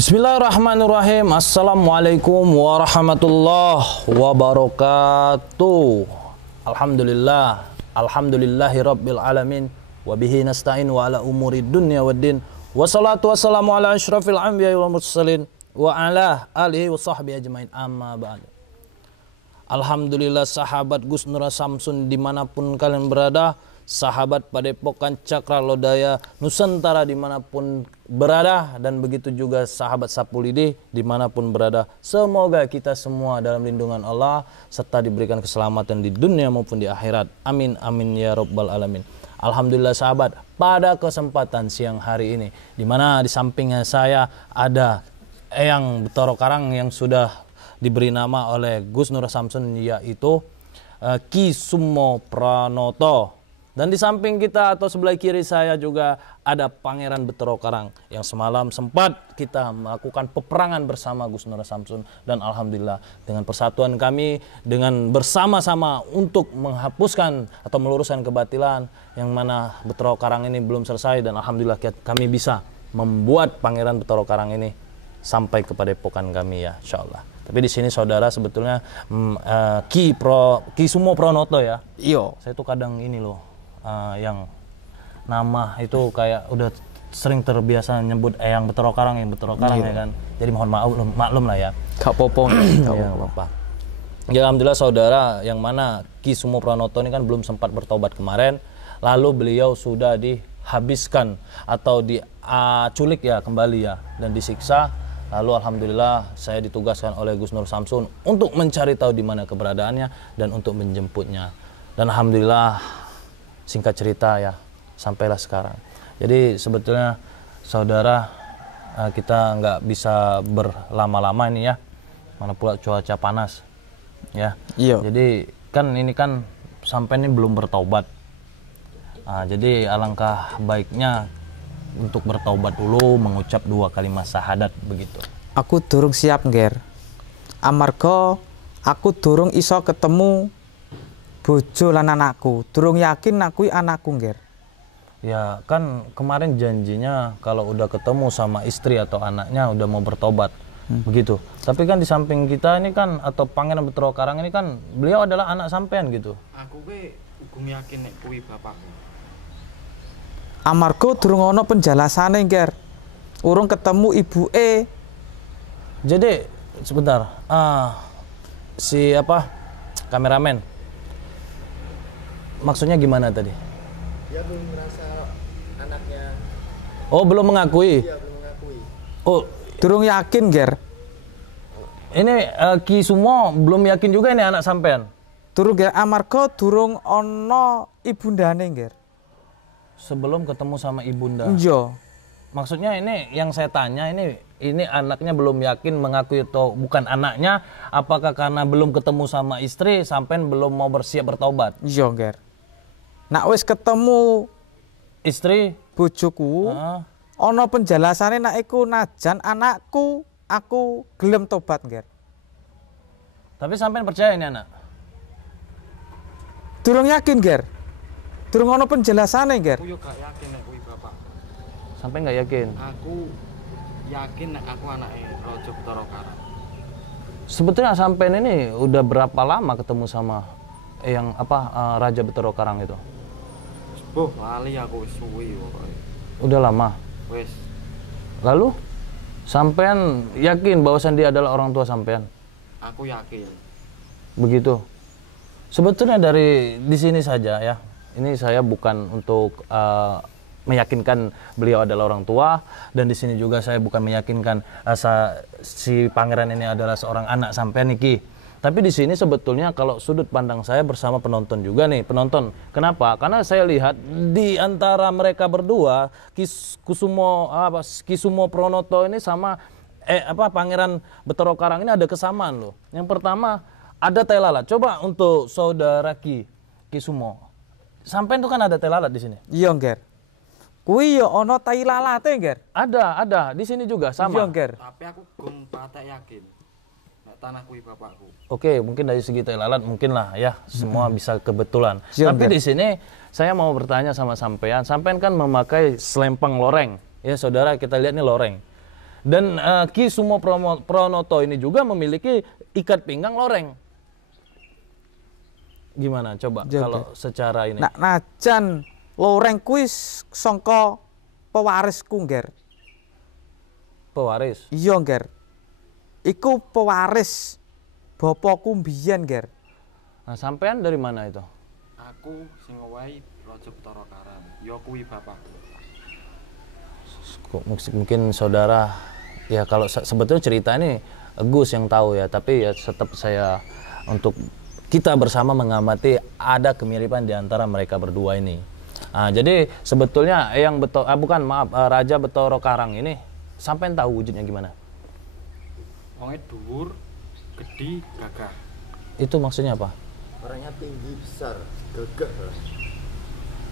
Bismillahirrahmanirrahim. Assalamualaikum warahmatullahi wabarakatuh. Alhamdulillah. Alhamdulillahi rabbil alamin. Wabihi nasta'in wa ala umuri dunya waddin. Wassalatu wassalamu ala asyrafil anbiya wal mursalin. Wa ala alihi wa sahbihi ajmain, amma ba'd. Alhamdulillah sahabat Gus Nur Samsun dimanapun kalian berada, sahabat Padepokan Cakra Lodaya Nusantara dimanapun berada, dan begitu juga sahabat Sapu Lidi dimanapun berada. Semoga kita semua dalam lindungan Allah serta diberikan keselamatan di dunia maupun di akhirat. Amin amin ya rabbal alamin. Alhamdulillah sahabat, pada kesempatan siang hari ini, dimana di sampingnya saya ada Eyang Betoro Karang yang sudah diberi nama oleh Gus Nur Samsun, yaitu Ki Sumo Pranoto. Dan di samping kita atau sebelah kiri saya juga ada Pangeran Betoro Karang yang semalam sempat kita melakukan peperangan bersama Gus Nur Samsun. Dan alhamdulillah dengan persatuan kami, dengan bersama-sama untuk menghapuskan atau meluruskan kebatilan yang mana Betoro Karang ini belum selesai, dan alhamdulillah kami bisa membuat Pangeran Betoro Karang ini sampai kepada Padepokan kami ya, insyaallah. Tapi di sini saudara sebetulnya Ki Sumo Pranoto ya. Iyo. Saya tuh kadang ini loh, yang nama itu kayak udah sering terbiasa nyebut Eyang Betoro Karang, yang Betoro Karang ya kan. Jadi mohon maklum lah ya. Gak popong. Ya, apa. Ya alhamdulillah saudara, yang mana Ki Sumo Pranoto ini kan belum sempat bertobat kemarin. Lalu beliau sudah dihabiskan atau diculik ya kembali ya, dan disiksa. Lalu alhamdulillah saya ditugaskan oleh Gus Nur Samsun untuk mencari tahu di mana keberadaannya dan untuk menjemputnya. Dan alhamdulillah singkat cerita ya, sampailah sekarang. Jadi sebetulnya saudara, kita nggak bisa berlama-lama ini ya, mana pula cuaca panas ya. Iya. Jadi kan ini kan sampai ini belum bertaubat. Jadi alangkah baiknya untuk bertaubat dulu, mengucap 2 kalimat syahadat begitu. Aku durung siap, Nger. Amarga aku durung iso ketemu bojo lan anakku. Durung yakin aku anakku, Nger. Ya kan kemarin janjinya kalau udah ketemu sama istri atau anaknya udah mau bertobat. Begitu. Tapi kan di samping kita ini kan, atau Pangeran Betoro Karang ini kan, beliau adalah anak sampean gitu. Aku be ugung yakin nek kuwi bapakku. Amarga durung ana penjelasane, Nger. Urung ketemu ibuke. Jadi sebentar, si apa kameramen, maksudnya gimana tadi? Dia belum merasa anaknya. Oh belum mengakui? Dia belum mengakui. Oh Durung yakin, Nger. ini Ki Sumo belum yakin juga ini anak sampean? Durung, Nger. Amarga durung ana ibundane, Nger. Sebelum ketemu sama ibunda? Iya. Maksudnya ini yang saya tanya, ini anaknya belum yakin mengakui atau bukan anaknya, apakah karena belum ketemu sama istri sampean belum mau bersiap bertaubat? Iya, Nger. Nak wis ketemu Istri? bojoku, ana penjelasane nak iku najan anakku, aku gelem tobat, Nger. Tapi sampean percaya ini anak? Durung yakin, Nger. Durung ana penjelasane, Nger. Aku yo gak yakin nek kuwi bapak. Sampean nggak yakin? Aku yakin nek aku anake Raja Betoro Karang. Sebetulnya sampean ini udah berapa lama ketemu sama yang Raja Betoro Karang itu? Boh, lali aku wis suwi pokoke. Udah lama. Wis. Lalu sampean yakin bahwasan dia adalah orang tua sampean? Aku yakin. Begitu. Sebetulnya dari di sini saja ya. Ini saya bukan untuk meyakinkan beliau adalah orang tua, dan di sini juga saya bukan meyakinkan si pangeran ini adalah seorang anak sampean Niki. Tapi di sini sebetulnya kalau sudut pandang saya bersama penonton juga nih, penonton. Kenapa? Karena saya lihat di antara mereka berdua, Ki Sumo Pranoto ini sama Pangeran Betoro Karang ini ada kesamaan loh. Yang pertama ada tai lalat. Coba untuk saudara Ki Sumo. Sampean tuh kan ada tai lalat di sini. Iya, Nger. Kuwi yo ana tai lalate, Nger. Ada di sini juga sama. Iya, Nger. Tapi aku gum patek yakin. Nek tanah kuwi bapakku. Oke, mungkin dari segi tai lalat mungkin lah ya, semua bisa kebetulan. Iya, Tapi Nger. di sini saya mau bertanya sama sampean. Sampean kan memakai selempang loreng. Ya, saudara, kita lihat nih loreng. Dan Ki Sumo Pranoto ini juga memiliki ikat pinggang loreng. Gimana coba Ya, kalau secara ini? Nak najan loreng kuwi sangka pewarisku, Nger. Pewaris. Iya, Nger. Iku pewaris bapakku mbiyen, Nger. Nah, sampean dari mana itu? Aku sing ngowahi Raja Bathara Karang. Ya kuwi bapakku. Kok mungkin saudara ya kalau sebetulnya cerita ini Gus yang tahu ya, tapi ya tetap saya untuk kita bersama mengamati ada kemiripan di antara mereka berdua ini. Nah, jadi sebetulnya yang Raja Bathara Karang ini sampean tahu wujudnya gimana? Wonge dhuwur, gedhi, gagah. Itu maksudnya apa? Orangnya tinggi, besar, gagah.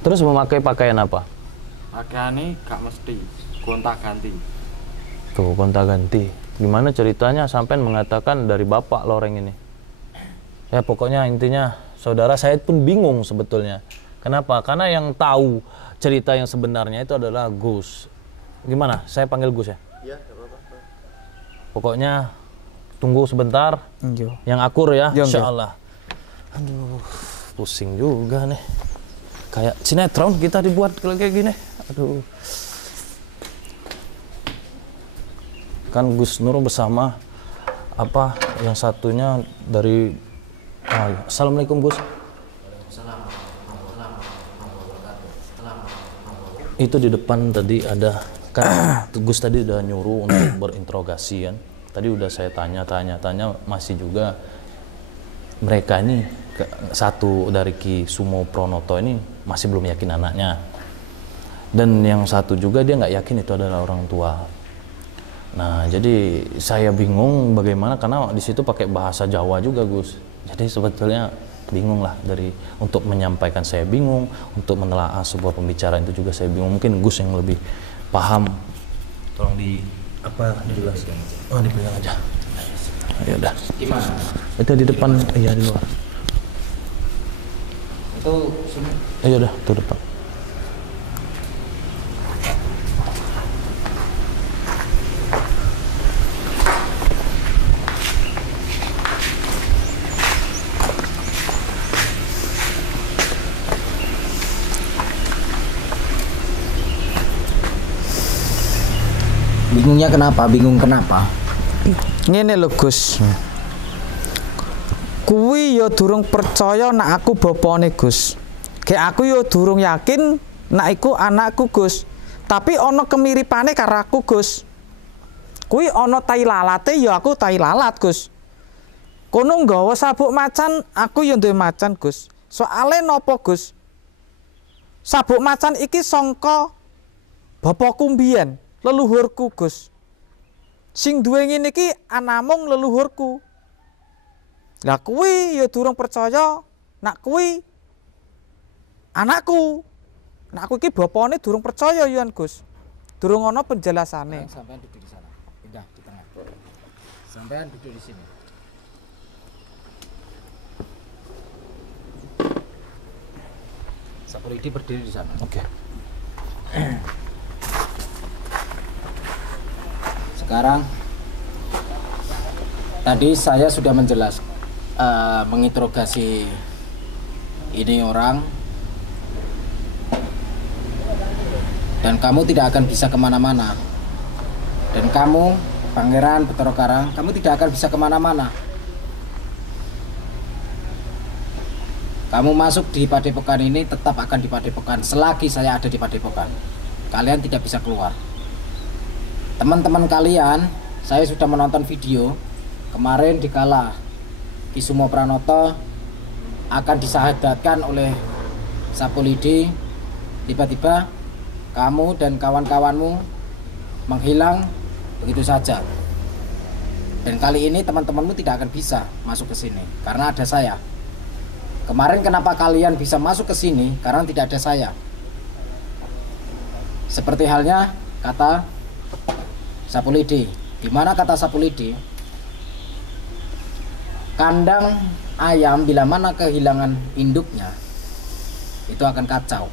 Terus memakai pakaian apa? Pakaiane gak mesti gonta-ganti. Tuh, gonta-ganti. Gimana ceritanya sampean mengatakan dari bapak loreng ini? Ya pokoknya intinya saudara saya pun bingung sebetulnya. Kenapa? Karena yang tahu cerita yang sebenarnya itu adalah Gus. Gimana? Saya panggil Gus ya? Iya, gak apa-apa. Pokoknya tunggu sebentar. Iya. Yang akur ya, Iya, insya Allah. Aduh, pusing juga nih. Kayak sinetron kita dibuat kayak gini. Aduh. Kan Gus Nur bersama apa yang satunya dari Assalamualaikum Gus. Itu di depan tadi ada kan Gus tadi udah nyuruh untuk berinterogasi kan. Tadi udah saya tanya masih juga mereka ini satu dari Ki Sumo Pranoto ini masih belum yakin anaknya. Dan yang satu juga dia nggak yakin itu adalah orang tua. Nah, jadi saya bingung bagaimana karena di situ pakai bahasa Jawa juga, Gus. Jadi sebetulnya bingung lah untuk menyampaikan saya bingung, untuk menelaah sebuah pembicaraan itu juga saya bingung. Mungkin Gus yang lebih paham. Tolong dijelaskan. Oh, dipegang aja. Ya udah. Gimana? Itu di depan, iya di luar. Itu sini. Iya udah, itu depan. Bingungnya kenapa? Bingung kenapa? Ngene lho, Gus. Kuwi ya durung percaya nek aku bapane, Gus. Kayak aku ya durung yakin nek iku anakku, Gus. Tapi ana kemiripane karo aku, Gus. Kuwi ana tai lalate ya aku tai lalat, Gus. Kono nggawa sabuk macan, aku ya duwe macan, Gus. Soale napa, Gus? Sabuk macan iki sangka bapakku mbiyen, leluhurku, Gus. Sing duwe ngene iki anamung leluhurku. Lah kuwi ya durung percaya nak kuwi anakku. Nak aku iki bapane durung percaya yan, Gus. Durung ana penjelasane. Sampean duduk di sana. Pindah di tengah. Sampean duduk di sini. Sapulidi berdiri di sana. Oke. Sekarang tadi saya sudah menginterogasi ini orang, dan kamu tidak akan bisa kemana-mana. Dan kamu, Pangeran Bathara Karang, kamu tidak akan bisa kemana-mana. Kamu masuk di Padepokan ini tetap akan di Padepokan selagi saya ada di Padepokan. Kalian tidak bisa keluar. Teman-teman kalian, saya sudah menonton video kemarin dikala Ki Sumo Pranoto akan disahadatkan oleh Sapulidi. Tiba-tiba kamu dan kawan-kawanmu menghilang begitu saja. Dan kali ini teman-temanmu tidak akan bisa masuk ke sini karena ada saya. Kemarin kenapa kalian bisa masuk ke sini? Karena tidak ada saya. Seperti halnya kata Sapulidi. Di mana kata Sapulidi? Kandang ayam bila mana kehilangan induknya itu akan kacau.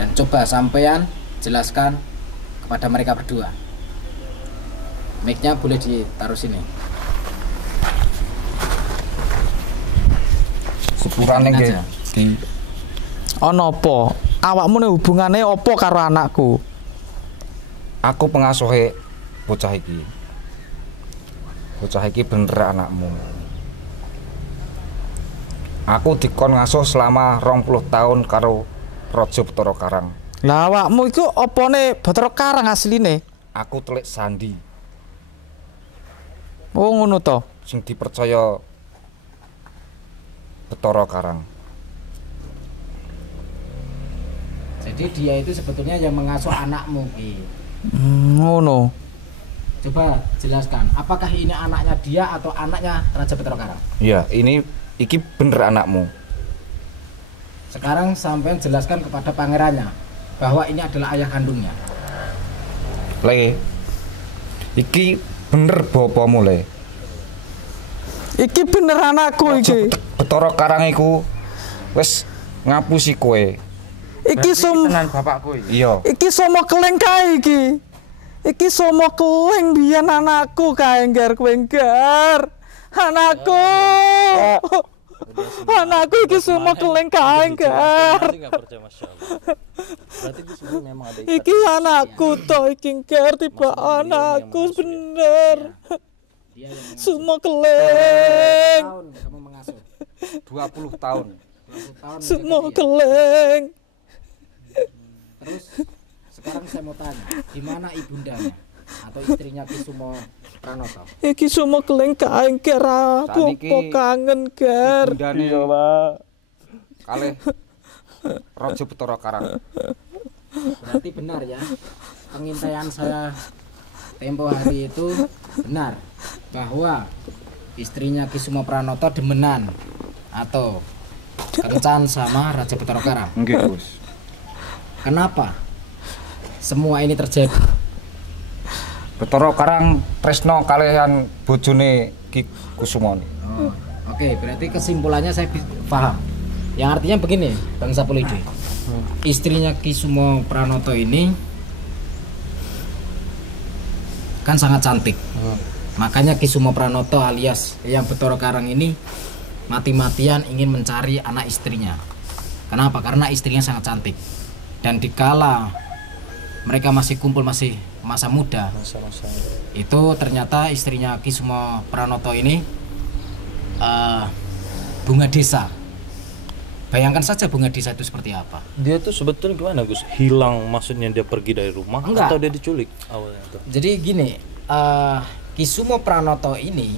Dan coba sampean jelaskan kepada mereka berdua. Mic-nya boleh ditaruh sini. Sepurane nggih Aja. di Ana apa? Awakmu ne hubungane apa karo anakku? aku pengasuhe bocah iki. Bocah iki bener anakmu. Aku dikon ngasuh selama 20 tahun karo Raja Bathara Karang. Lah awakmu iku opone Bathara Karang asline? Aku telik sandi Oh ngono to. sing dipercaya Bathara Karang. Jadi dia itu sebetulnya yang mengasuh anakmu, Ki. Ngono. Coba jelaskan, apakah ini anaknya dia atau anaknya Raja Bathara Karang? Iya, iki bener anakmu. Sekarang sampean jelaskan kepada pangerannya bahwa ini adalah ayah kandungnya. Le. Iki bener bapamu, Le. Iki bener anakku iki. Bathara Karang iku wis ngapusi kowe. Iki Tenan bapakku iki. Iya. Iki somo keleng kae iki. Iki somo keleng biyen anakku kae nggar kowe nggar. Anakku. Anakku iki somo keleng kae nggar. Enggak percaya, Masya Allah. Berarti di sini memang ada Iki anakku to iki nggar tiba anakku bener. Dia yang mengasuh. Somo keleng. Tahun kamu mengasuh. 20 tahun. 20 tahun. Somo menjaga dia. keleng. Terus sekarang saya mau tanya, di mana ibundanya atau istrinya Ki Sumo Pranoto? Iki somo keleng kae nggar. Saniki Apa kangen nggar. Bundane Iya, Pak. kalih Raja Bathara Karang. Berarti benar ya, pengintaian saya tempo hari itu benar bahwa istrinya Ki Sumo Pranoto demenan atau kencan sama Raja Bathara Karang. Nggih, Gus. Kenapa semua ini terjadi? Bathara Karang tresno kalihan bojone Ki Kusumoni. Oh, oke, berarti kesimpulannya saya paham. Yang artinya begini, Bang Sapulidi. Istrinya Ki Sumo Pranoto ini kan sangat cantik. Makanya Ki Sumo Pranoto alias yang Bathara Karang ini mati-matian ingin mencari anak istrinya. Kenapa? Karena istrinya sangat cantik. Dan dikala mereka masih kumpul, masih masa muda, Masa-masa. itu ternyata istrinya Ki Sumo Pranoto ini bunga desa. Bayangkan saja bunga desa itu seperti apa. Dia tuh sebetulnya gimana, Gus? Hilang maksudnya dia pergi dari rumah Enggak. atau dia diculik awalnya tuh? Jadi gini, Ki Sumo Pranoto ini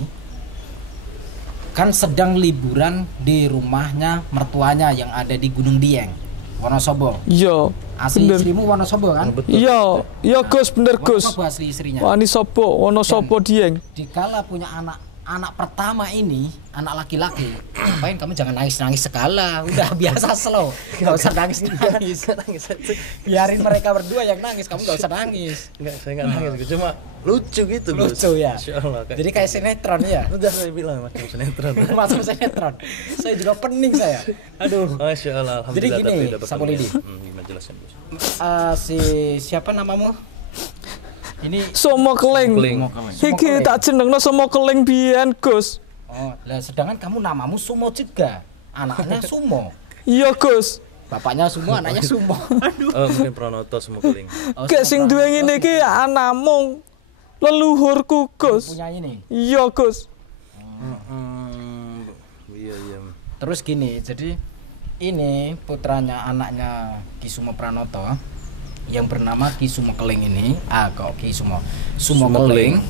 kan sedang liburan di rumahnya mertuanya yang ada di Gunung Dieng, Wonosobo. Iya. Asli Bener. istrimu Wonosobo kan? Iya, iya Gus, bener Gus. Wonosobo asli istrinya. Wani sopo, wono sopo dieng. Dikala punya anak pertama ini, anak laki-laki, ngapain kamu jangan nangis-nangis segala, udah biasa slow, nggak usah nangis-nangis. Biarin mereka berdua yang nangis, kamu nggak usah nangis. Enggak, saya enggak nangis, Gus. Cuma lucu gitu, Gus. Lucu ya. Masya Allah. Jadi kayak sinetron ya. udah saya bilang macam sinetron. Masuk sinetron. Saya juga pening saya. Aduh. Masya Allah, Jadi alhamdulillah. gini, tapi udah bertemu Sapulidi. ya. Gimana jelasin, Gus? Si siapa namamu? Ini Somo keleng. Keleng. Iki tak jenengno somo keleng biyen Gus. oh, lah sedangkan kamu namamu Sumo juga. Anaknya Sumo. Iya Gus. Bapaknya Sumo, anaknya Sumo. Oh, mungkin Pranoto semua keling. Oh, Kayak Sumo sing duwe Pranoto ngene iki anamung leluhurku Gus. punya ini. Iya Gus. Iya, iya. Terus gini, jadi ini putranya anaknya Ki Sumo Pranoto yang bernama Ki Sumo Keleng ini, kok Ki Sumo Sumo Keleng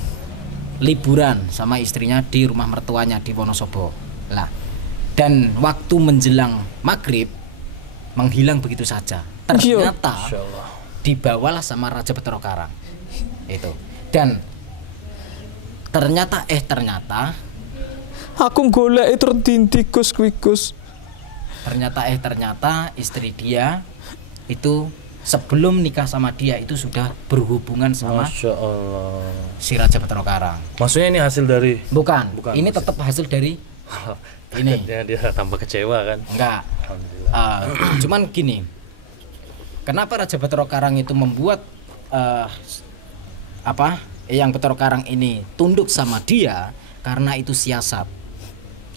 liburan sama istrinya di rumah mertuanya di Wonosobo. Lah, dan waktu menjelang maghrib menghilang begitu saja. Ternyata Masya Allah. dibawalah sama Raja Bathara Karang. Itu. Dan ternyata Aku goleki terdindi Gus kuwi Gus. ternyata istri dia itu sebelum nikah sama dia itu sudah berhubungan sama Masya Allah. si Raja Bathara Karang. Maksudnya ini hasil dari Bukan, Bukan, ini maksud- tetap hasil dari ini. dia tambah kecewa kan? Enggak. Alhamdulillah. Cuman gini, kenapa Raja Bathara Karang itu membuat yang Bathara Karang ini tunduk sama dia karena itu siasat.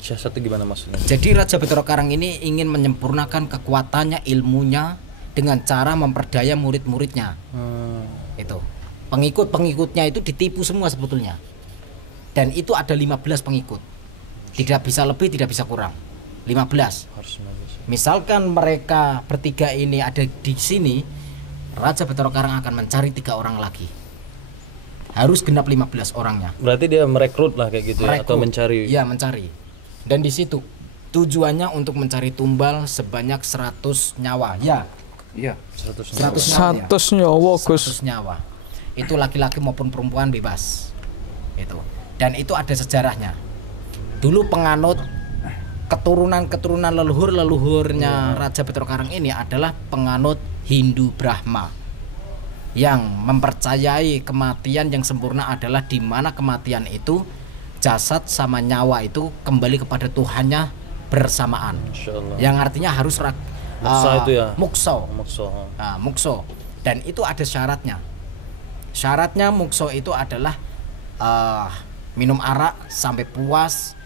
Siasat itu gimana maksudnya? Jadi Raja Bathara Karang ini ingin menyempurnakan kekuatannya, ilmunya dengan cara memperdaya murid-muridnya. Itu. Pengikut-pengikutnya itu ditipu semua sebetulnya. Dan itu ada 15 pengikut. Tidak bisa lebih, tidak bisa kurang. 15. Harus 15. Misalkan mereka bertiga ini ada di sini, Raja Bathara Karang akan mencari 3 orang lagi. Harus genap 15 orangnya. Berarti dia merekrut lah kayak gitu ya, atau mencari? Iya, mencari. Dan di situ tujuannya untuk mencari tumbal sebanyak 100 nyawa. Ya. Iya. 100 100 nyawa, Gus. 100 nyawa. Itu laki-laki maupun perempuan bebas. Itu. Dan itu ada sejarahnya. Dulu penganut keturunan leluhurnya Raja Bathara Karang ini adalah penganut Hindu Brahma yang mempercayai kematian yang sempurna adalah di mana kematian itu jasad sama nyawa itu kembali kepada Tuhannya bersamaan. Yang artinya harus muksa itu ya. Mukso. Mukso. Mukso. Dan itu ada syaratnya. Syaratnya mukso itu adalah minum arak sampai puas.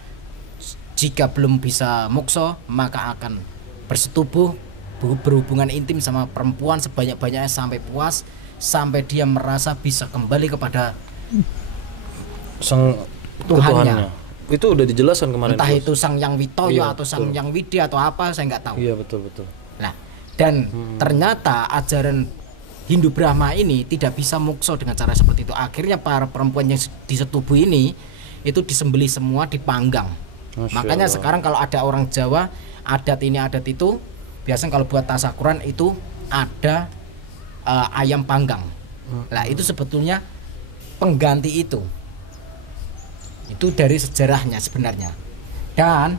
Jika belum bisa mukso, maka akan bersetubuh, berhubungan intim sama perempuan sebanyak-banyaknya sampai puas, sampai dia merasa bisa kembali kepada sang Tuhannya. Itu udah dijelaskan kemarin. Entah itu Sang Yang Witoyo atau Sang betul. Yang Widi atau apa, saya nggak tahu. Iya, betul. Nah, dan ternyata ajaran Hindu Brahma ini tidak bisa mukso dengan cara seperti itu. Akhirnya para perempuan yang disetubuh ini itu disembelih semua, dipanggang. Makanya sekarang kalau ada orang Jawa adat ini adat itu, biasanya kalau buat tasyakuran itu ada ayam panggang. Nah, itu sebetulnya pengganti itu. Itu dari sejarahnya sebenarnya. Dan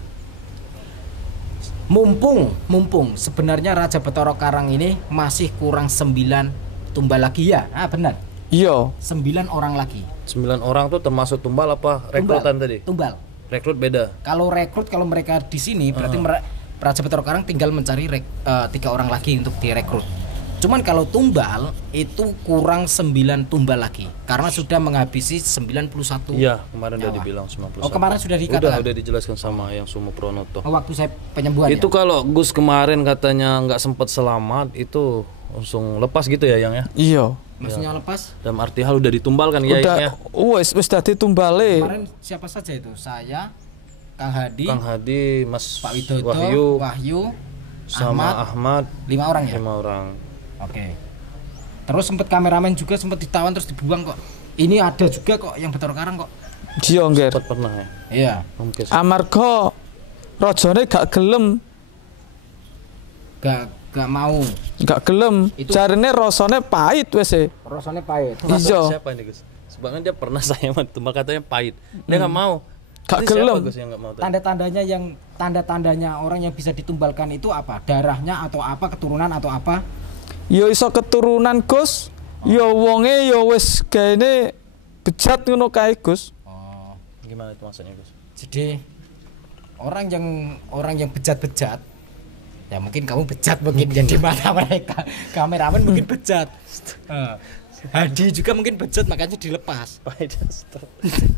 mumpung sebenarnya Raja Bathara Karang ini masih kurang 9 tumbal lagi ya. Benar. Iya. 9 orang lagi. 9 orang tuh termasuk tumbal apa rekrutan tadi? Tumbal. Rekrut beda. Kalau rekrut, kalau mereka di sini berarti Raja Bathara Karang tinggal mencari 3 orang lagi untuk direkrut. Cuman kalau tumbal itu kurang 9 tumbal lagi karena sudah menghabisi 91. Iya, kemarin udah dibilang 91. Oh, kemarin sudah dikatakan. Udah dijelaskan sama yang Sumo Pronoto. Waktu saya penyembuhan. Itu kalau Gus kemarin katanya nggak sempat selamat, itu langsung lepas gitu ya, Yang ya? Iya. Maksudnya lepas? Dalam arti hal udah ditumbalkan ya, Udah ya? wis dadi tumbale. Kemarin siapa saja itu? Saya, Kang Hadi, Mas Pak Widodo, Wahyu, sama Ahmad. 5 orang ya? 5 orang. Oke. Terus sempat kameramen juga sempat ditawan terus dibuang kok. Ini ada juga kok yang Bathara Karang kok. Iya, Ngger. Sempat pernah ya? Iya. Mungkin. Amarga rajane gak gelem, Gak mau. gak gelem. Jarine rasane pahit wis e. Rasanya pahit. Iya. Siapa ini, Gus? Sebabnya dia pernah saya tumbal katanya pahit. Dia nggak mau. Gak Itu siapa, gelem. Gus, yang nggak mau tadi? Tanda-tandanya orang yang bisa ditumbalkan itu apa? Darahnya atau apa? Keturunan atau apa? Ya iso keturunan, Gus. Ya wonge ya wis gaene bejat ngono kae, Gus. Oh, Gimana itu maksudnya, Gus? jadi orang yang bejat-bejat, ya mungkin kamu bejat mungkin yang di mata mereka. Kameramen mungkin bejat. Hadi juga mungkin bejat makanya dilepas.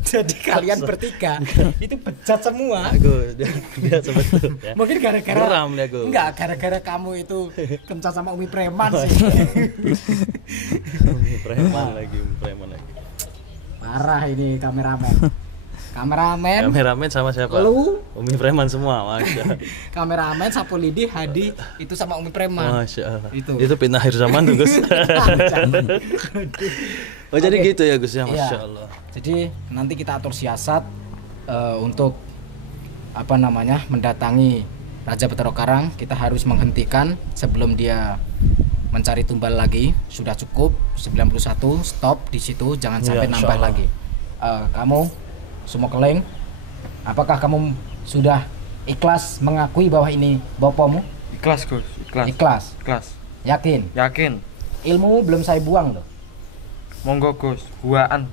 Jadi kalian bertiga itu bejat semua. Gus, dia sebetulnya. Ya. Mungkin gara-gara Geram dia, Gus. enggak, gara-gara kamu itu kencan sama Umi Preman sih. Umi preman lagi. Parah ini kameramen. Kameramen sama siapa? Lu, Umi preman semua, masya. kameramen, Sapu Lidi, Hadi itu sama Umi Preman. Masya Allah. Itu. Itu fitnah akhir zaman tuh, Gus. Oh, jadi Oke. gitu ya, Gus ya, Iya. masya Allah. Jadi nanti kita atur siasat untuk mendatangi Raja Bathara Karang. Kita harus menghentikan sebelum dia mencari tumbal lagi. Sudah cukup 91, stop di situ, jangan sampai Iya, nambah insyaallah. lagi. Kamu semua keleng, apakah kamu sudah ikhlas mengakui bahwa ini bopomu? Ikhlas, Gus. Ikhlas, Ikhlas. yakin. Yakin. Ilmumu belum saya buang loh. Monggo, Gus. Buaan.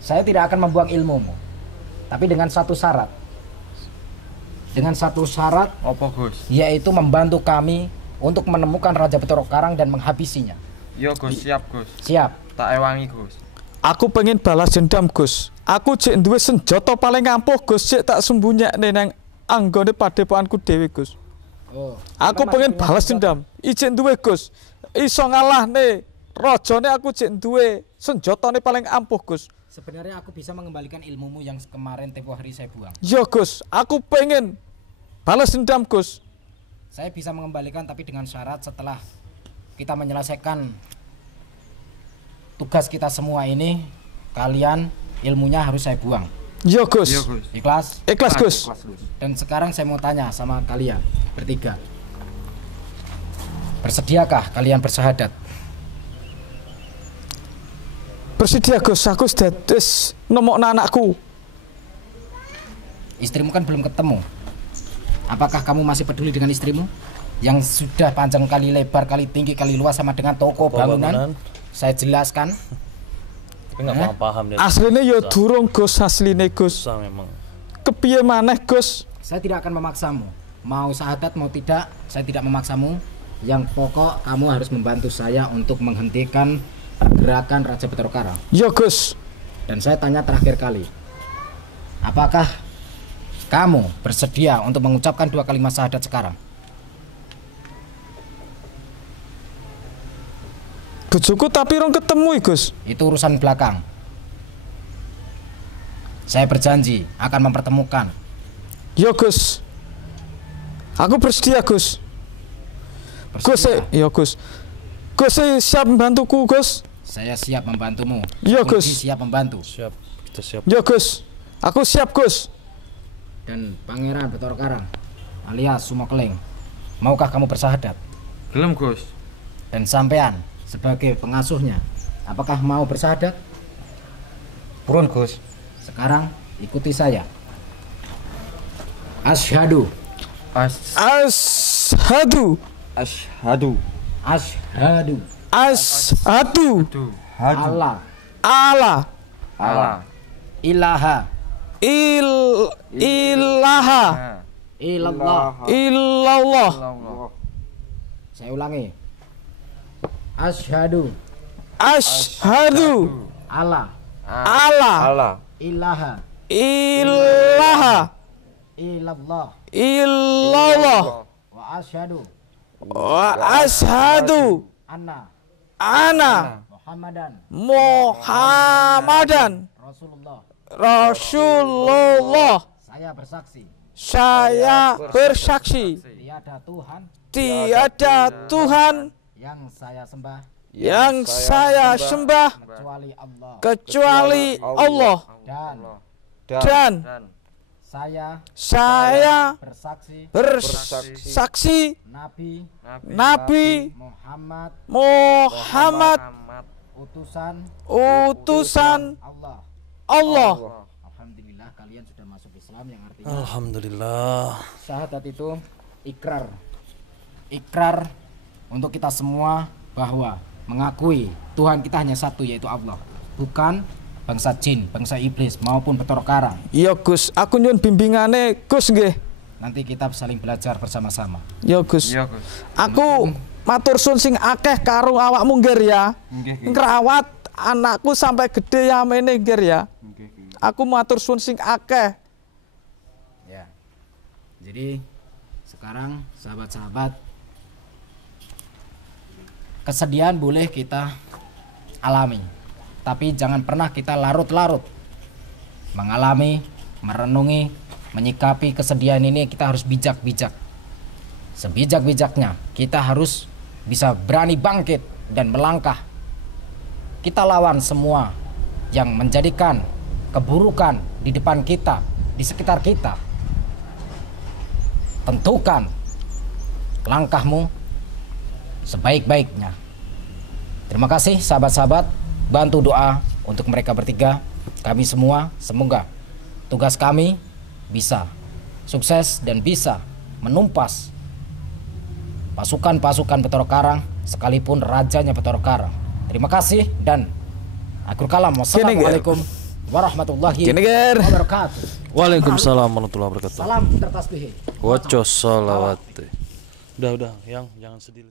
Saya tidak akan membuang ilmumu, tapi dengan satu syarat. Dengan satu syarat, Apa, Gus? yaitu membantu kami untuk menemukan Raja Bathara Karang dan menghabisinya. Yo Gus, siap Gus. Siap. Tak ewangi Gus. Aku pengen balas dendam, Gus. Aku jek duwe senjata paling ampuh, Gus. Jek tak sembunyiake nang anggone padepokanku dhewe, Gus. Oh. Aku pengen balas dendam. Ijek duwe, Gus. Iso ngalahne rajane aku jek duwe senjatane paling ampuh, Gus. Sebenarnya aku bisa mengembalikan ilmumu yang kemarin tempo hari saya buang. Yo, Gus. Aku pengen balas dendam, Gus. Saya bisa mengembalikan tapi dengan syarat setelah kita menyelesaikan tugas kita semua ini, kalian ilmunya harus saya buang. Yo, Gus. Yo Gus. Ikhlas? Ikhlas, Gus. Dan sekarang saya mau tanya sama kalian bertiga. Bersediakah kalian bersahadat? Bersedia, Gus. Aku wis nemokno anakku. Istrimu kan belum ketemu. Apakah kamu masih peduli dengan istrimu? Yang sudah panjang kali lebar, kali tinggi, kali luas sama dengan toko bangunan. Saya jelaskan. Tapi nggak paham dia. Asline yo durung, Gus. Asline, Gus. Susah memang. Kepiye maneh, Gus? Saya tidak akan memaksamu. Mau syahadat mau tidak, saya tidak memaksamu. Yang pokok kamu harus membantu saya untuk menghentikan gerakan Raja Bathara Karang. Yo, Gus. Dan saya tanya terakhir kali, apakah kamu bersedia untuk mengucapkan 2 kalimat syahadat sekarang? Bojoku tapi rong ketemu, Gus. Itu urusan belakang. Saya berjanji akan mempertemukan. Yo, Gus. Aku bersedia, Gus. Gus, yo, Gus. Gus siap membantuku, Gus. Saya siap membantumu. Iya, Gus. Kunci siap membantu. Siap, kita siap. Yo, Gus. Aku siap, Gus. Dan Pangeran Bathara Karang alias Sumokeleng, maukah kamu bersahadat? Gelem Gus. Dan sampean sebagai pengasuhnya, apakah mau bersahadat? Purun, Gus. Sekarang ikuti saya. Asyhadu. Ashadu. Asyhadu. Asyhadu. Ashadu. Allah. Allah. Allah. Ilaha. Ilaha. Illallah. Illallah. Saya ulangi. Asyhadu. Ashadu. Allah. Allah. Allah. Ilaha. Ilaha. Illallah. Illallah. Wa asyhadu. Wa ashadu. Anna. Ana. Muhammadan. Muhammadan. Rasulullah. Rasulullah. Saya bersaksi. Saya bersaksi. Tiada Tuhan Tiada Tuhan yang saya sembah yang saya sembah kecuali Allah. kecuali Allah. Dan Saya bersaksi Nabi Nabi Muhammad Muhammad utusan utusan Allah. Allah. Alhamdulillah kalian sudah masuk Islam, yang artinya Alhamdulillah. syahadat itu ikrar untuk kita semua bahwa mengakui Tuhan kita hanya satu, yaitu Allah, bukan bangsa jin, bangsa iblis maupun Bathara Karang. Iya, Gus, aku nyuwun bimbingane, Gus nggih. Nanti kita saling belajar bersama-sama. Iya, Gus. Iya Gus. Aku matur suwun sing akeh karo awakmu ngger ya. Nggih. Ngrawat anakku sampai gede ya mene ngger ya. Nggih. Aku matur suwun sing akeh. Ya. Jadi sekarang sahabat-sahabat, kesedihan boleh kita alami, tapi jangan pernah kita larut-larut mengalami, merenungi, menyikapi kesedihan ini. Kita harus bijak-bijak. Sebijak-bijaknya kita harus bisa berani bangkit dan melangkah. Kita lawan semua yang menjadikan keburukan di depan kita, di sekitar kita. Tentukan langkahmu sebaik-baiknya. Terima kasih sahabat-sahabat, bantu doa untuk mereka bertiga. Kami semua semoga tugas kami bisa sukses dan bisa menumpas pasukan-pasukan Bathara Karang sekalipun rajanya Bathara Karang. Terima kasih dan akhir kalam. Wassalamualaikum warahmatullahi wabarakatuh. Waalaikumsalam warahmatullahi wabarakatuh. Salam tertasbih. Wajo salawat. Udah, yang jangan sedih.